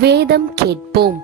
வேதம் கேட்போம்.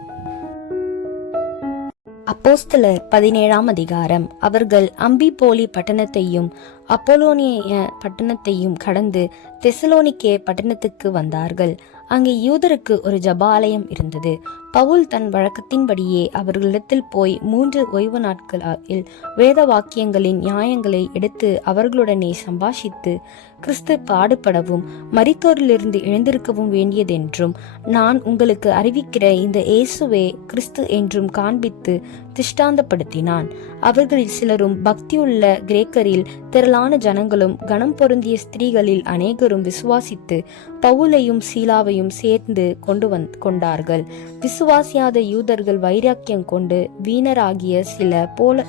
அப்போஸ்தலர் பதினேழாம் அதிகாரம். அவர்கள் அம்பிபோலி பட்டணத்தையும் அப்போலோனிய பட்டணத்தையும் கடந்து தெசலோனிக்கே பட்டணத்துக்கு வந்தார்கள். அங்கே யூதருக்கு ஒரு ஜபாலயம் இருந்தது. பவுல் தன் வழக்கத்தின்படியே அவர்களிடத்தில் போய் மூன்று ஓய்வு நாட்களில் வேத வாக்கியங்களின் நியாயங்களை எடுத்து அவர்களுடனே சம்பாஷித்து கிறிஸ்து பாடுபடவும் மரித்தோரிலிருந்து எழுந்திருக்கவும் வேண்டியதென்றும் நான் உங்களுக்கு அறிவிக்கிற இந்த இயேசுவே கிறிஸ்து என்றும் காண்பித்து திஷ்டாந்தப்படுத்தினான். அவர்களில் சிலரும் பக்தியுள்ள கிரேக்கரில் திரளான ஜனங்களும் கனம் பொருந்திய ஸ்திரீகளில் அநேகரும் விசுவாசித்து பவுலையும் சீலாவையும் சேர்ந்து கொண்டு வந் கொண்டார்கள். விசுவாசியாத யூதர்கள் வைராக்கியம் கொண்டு வீணராகிய சில போல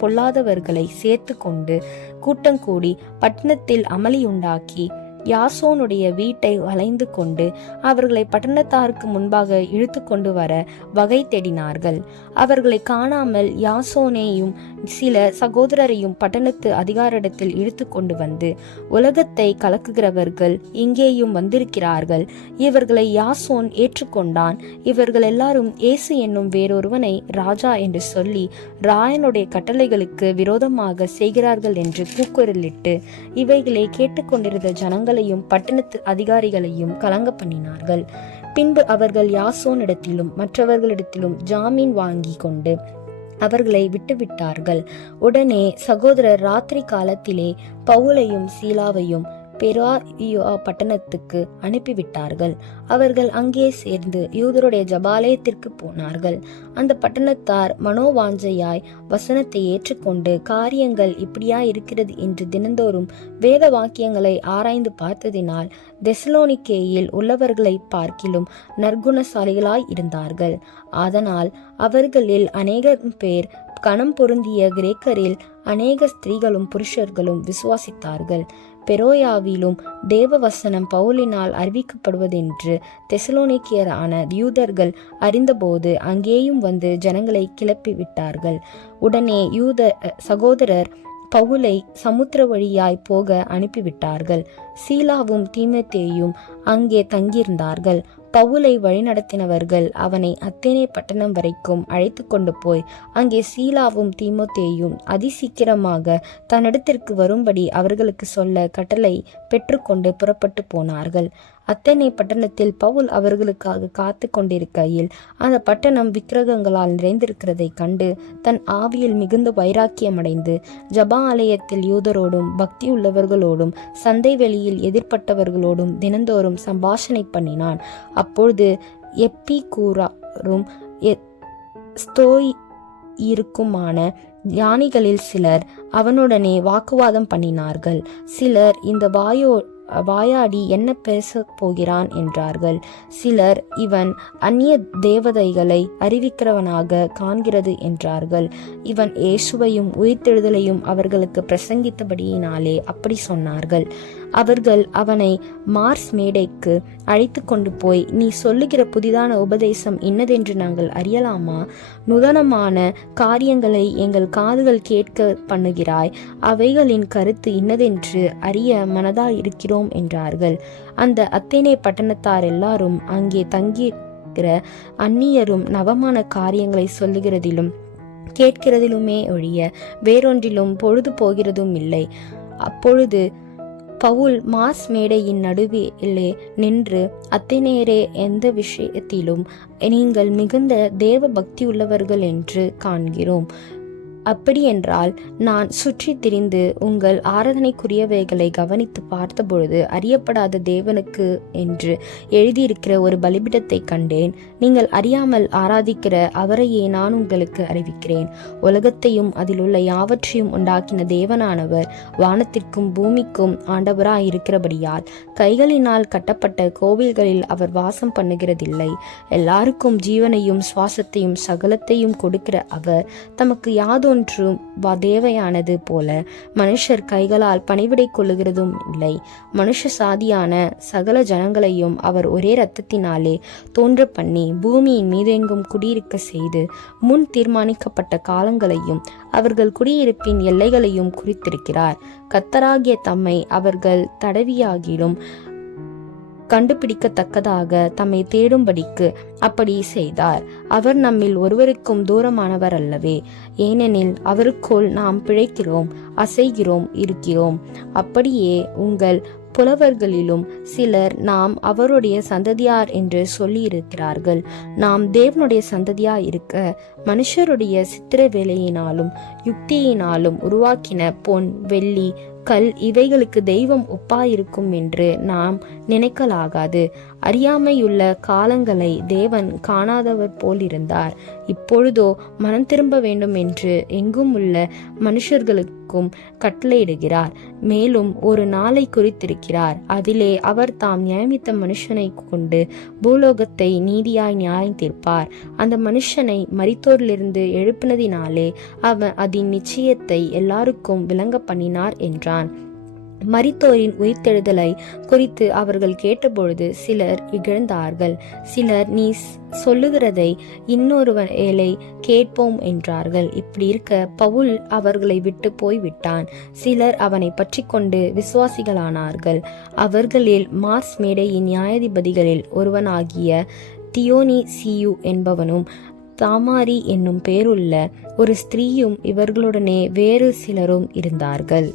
பொல்லாதவர்களை சேர்த்து கொண்டு கூட்டம் கூடி பட்டணத்தில் அமளியுண்டாக்கி யாசோனுடைய வீட்டை வளைந்து கொண்டு அவர்களை பட்டணத்தாருக்கு முன்பாக இழுத்து கொண்டு வர வகை தேடினார்கள். அவர்களை காணாமல் யாசோனேயும் சில சகோதரரையும் பட்டணத்து அதிகாரிடத்தில் இழுத்து கொண்டு வந்து உலகத்தை கலக்குகிறவர்கள் இங்கேயும் வந்திருக்கிறார்கள். இவர்களை யாசோன் ஏற்றுக்கொண்டான். இவர்கள் எல்லாரும் இயேசு என்னும் வேறொருவனை ராஜா என்று சொல்லி ராயனுடைய கட்டளைகளுக்கு விரோதமாக செய்கிறார்கள் என்று கூக்குரலிட்டு இவைகளை கேட்டுக்கொண்டிருந்த ஜனங்கள் ஜனங்களையும் பட்டணத்து அதிகாரிகளையும் கலங்க பண்ணினார்கள். பின்பு அவர்கள் யாசோனிடத்திலும் மற்றவர்களிடத்திலும் ஜாமீன் வாங்கி கொண்டு அவர்களை விட்டுவிட்டார்கள். உடனே சகோதரர் ராத்திரி காலத்திலே பவுலையும் சீலாவையும் பெராயியா பட்டணத்துக்கு அனுப்பிவிட்டார்கள். அவர்கள் அங்கே சேர்ந்து யூதருடைய ஜபாலயத்திற்கு போனார்கள். அந்த பட்டணத்தார் மனோவாஞ்சையாய் வசனத்தை ஏற்றுக்கொண்டு காரியங்கள் இப்படியா இருக்கிறது என்று தினந்தோறும் வேத வாக்கியங்களை ஆராய்ந்து பார்த்ததினால் தெசலோனிக்கேயில் உள்ளவர்களை பார்க்கிலும் நற்குணசாலிகளாய் இருந்தார்கள். அதனால் அவர்களில் அநேகம் பேர் கணம் பொருந்திய கிரேக்கரில் அநேக ஸ்திரீகளும் புருஷர்களும் விசுவாசித்தார்கள். பெரோயாவிலும் தேவவசனம் பவுலினால் அறிவிக்கப்படுவதென்று தெசலோனிக்கியரான யூதர்கள் அறிந்தபோது அங்கேயும் வந்து ஜனங்களை கிளப்பி விட்டார்கள் உடனே யூத சகோதரர் பவுலை சமுத்திர வழியாய் போக அனுப்பிவிட்டார்கள். சீலாவும் தீமத்தேயும் அங்கே தங்கியிருந்தார்கள். பவுலை வழிநடத்தினவர்கள் அவனை அத்தேனே பட்டணம் வரைக்கும் அழைத்து கொண்டு போய் அங்கே சீலாவும் தீமோத்தேயும் அதிசீக்கிரமாக தன்னிடத்திற்கு வரும்படி அவர்களுக்கு சொல்ல கட்டளை பெற்றுக்கொண்டு புறப்பட்டு போனார்கள். அத்தனை பட்டணத்தில் பவுல் அவர்களுக்காக காத்து கொண்டிருக்கையில் அந்த பட்டணம் விக்கிரகங்களால் நிறைந்திருக்கிறதை கண்டு தன் ஆவியில் மிகுந்த வைராக்கியமடைந்து ஜபா ஆலயத்தில் யூதரோடும் பக்தி உள்ளவர்களோடும் சந்தை வெளியில் எதிர்ப்பட்டவர்களோடும் தினந்தோறும் சம்பாஷணை பண்ணினான். அப்பொழுது எப்பி கூறாரும் ஸ்தோய் இருக்குமான ஞானிகளில் சிலர் அவனுடனே வாக்குவாதம் பண்ணினார்கள். சிலர் இந்த வாயோ வாயாடி என்ன பேசப் போகிறான் என்றார்கள். சிலர் இவன் அந்நிய தேவதைகளை அறிவிக்கிறவனாக காண்கிறது என்றார்கள். இவன் இயேசுவையும் உயிர்த்தெழுதலையும் அவர்களுக்கு பிரசங்கித்தபடியினாலே அப்படி சொன்னார்கள். அவர்கள் அவனை மார்ஸ் மேடைக்கு அழைத்து கொண்டு போய் நீ சொல்லுகிற புதிதான உபதேசம் இன்னதென்று நாங்கள் அறியலாமா? நுதனமான காரியங்களை எங்கள் காதுகள் கேட்க பண்ணுகிறாய். அவைகளின் கருத்து இன்னதென்று அறிய மனதாய் இருக்கிறோம் என்றார்கள். அந்த அத்தேனே பட்டணத்தார் எல்லாரும் அங்கே தங்கியிருக்கிற அந்நியரும் நவமான காரியங்களை சொல்லுகிறதிலும் கேட்கிறதிலுமே ஒழிய வேறொன்றிலும் பொழுது போகிறதும் இல்லை. அப்பொழுது பவுல் மாஸ் மேடையின் நடுவிலே நின்று அத்தனையரே எந்த விஷயத்திலும் நீங்கள் மிகுந்த தேவ பக்தி உள்ளவர்கள் என்று காண்கிறோம். அப்படியென்றால் நான் சுற்றி திரிந்து உங்கள் ஆராதனைக்குரியவைகளை கவனித்து பார்த்தபொழுது அறியப்படாத தேவனுக்கு என்று எழுதியிருக்கிற ஒரு பலிபிடத்தை கண்டேன். நீங்கள் அறியாமல் ஆராதிக்கிற அவரையே நான் உங்களுக்கு அறிவிக்கிறேன். உலகத்தையும் அதில் உள்ள யாவற்றையும் உண்டாக்கின தேவனானவர் வானத்திற்கும் பூமிக்கும் ஆண்டவராய் இருக்கிறபடியால் கைகளினால் கட்டப்பட்ட கோவில்களில் அவர் வாசம் பண்ணுகிறதில்லை. எல்லாருக்கும் ஜீவனையும் சுவாசத்தையும் சகலத்தையும் கொடுக்கிற அவர் தமக்கு யாதோ யாதொன்றும் தேவையானது போல மனுஷர் கைகளால் பணிவிடை கொள்ளுகிறதும் இல்லை. மனுஷ சாதியான சகல ஜனங்களையும் அவர் ஒரே இரத்தத்தினாலே தோன்ற பண்ணி பூமியின் மீதெங்கும் குடியிருக்க செய்து முன் தீர்மானிக்கப்பட்ட காலங்களையும் அவர்கள் குடியிருப்பின் எல்லைகளையும் குறித்திருக்கிறார். கத்தராகிய தம்மை அவர்கள் தடவியாகிலும் கண்டுபிடிக்கத்தக்கதாக தம்மை தேடும்படிக்கு அப்படி செய்தார். அவர் நம்மில் ஒருவருக்கும் தூரமானவர் அல்லவே. ஏனெனில் அவருக்குள் நாம் பிழைக்கிறோம் அசைகிறோம் இருக்கிறோம். அப்படியே உங்கள் புலவர்களிலும் சிலர் நாம் அவருடைய சந்ததியார் என்று சொல்லியிருக்கிறார்கள். நாம் தேவனுடைய சந்ததியா இருக்க மனுஷருடைய சித்திர வேலையினாலும் யுக்தியினாலும் உருவாக்கின பொன் வெள்ளி கல் இவைகளுக்கு தெய்வம் ஒப்பாயிருக்கும் என்று நாம் நினைக்கலாகாது. அறியாமையுள்ள காலங்களை தேவன் காணாதவர் போல் இருந்தார் இப்பொழுதோ மனம் திரும்ப வேண்டும் என்று எங்கும் உள்ள மனுஷர்களுக்கு மனுஷர்களுக்கும் கட்டளையிடுகிறார். மேலும் ஒரு நாளை குறித்திருக்கிறார். அதிலே அவர் தாம் நியமித்த மனுஷனை கொண்டு பூலோகத்தை நீதியாய் நியாயம் தீர்ப்பார். அந்த மனுஷனை மரித்தோரிலிருந்து எழுப்பினதினாலே அவன் அதன் நிச்சயத்தை எல்லாருக்கும் விளங்க பண்ணினார் என்றான். மரித்தோரின் உயிர்த்தெழுதலை குறித்து அவர்கள் கேட்டபொழுது சிலர் இகழ்ந்தார்கள். சிலர் நீ சொல்லுகிறதை இன்னொருவன் ஏழை கேட்போம் என்றார்கள். இப்படி இருக்க பவுல் அவர்களை விட்டு போய்விட்டான். சிலர் அவனை பற்றி கொண்டு விசுவாசிகளானார்கள். அவர்களில் மார்ஸ் மேடையின் நியாயாதிபதிகளில் ஒருவனாகிய தியோனி சியு என்பவனும் தாமாரி என்னும் பெயருள்ள ஒரு ஸ்திரீயும் இவர்களுடனே வேறு சிலரும் இருந்தார்கள்.